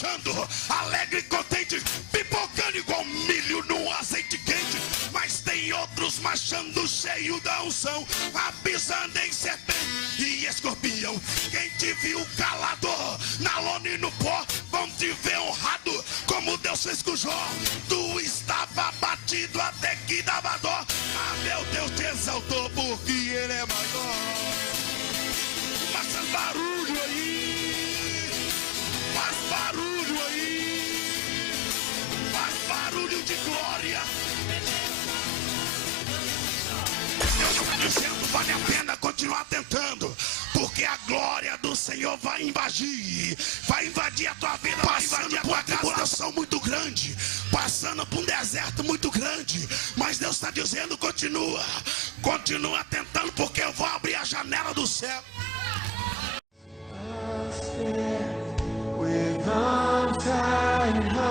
marchando, alegre e contente, pipocando igual milho num azeite quente. Mas tem outros marchando cheio da unção, pisando em serpente e escorpião. Quem te viu calado, na lona e no pó, vão te ver honrado, como Deus fez com Jó. Tu estava batido até que dava dó, meu Deus te exaltou porque Ele é maior. Faça barulho aí, faz barulho aí, faz barulho de glória. Deus está dizendo, vale a pena continuar tentando, porque a glória do Senhor vai invadir a tua vida, vai invadir a tua tribulação muito grande, passando por um deserto muito grande, mas Deus está dizendo, continua tentando, porque eu vou abrir a janela do céu.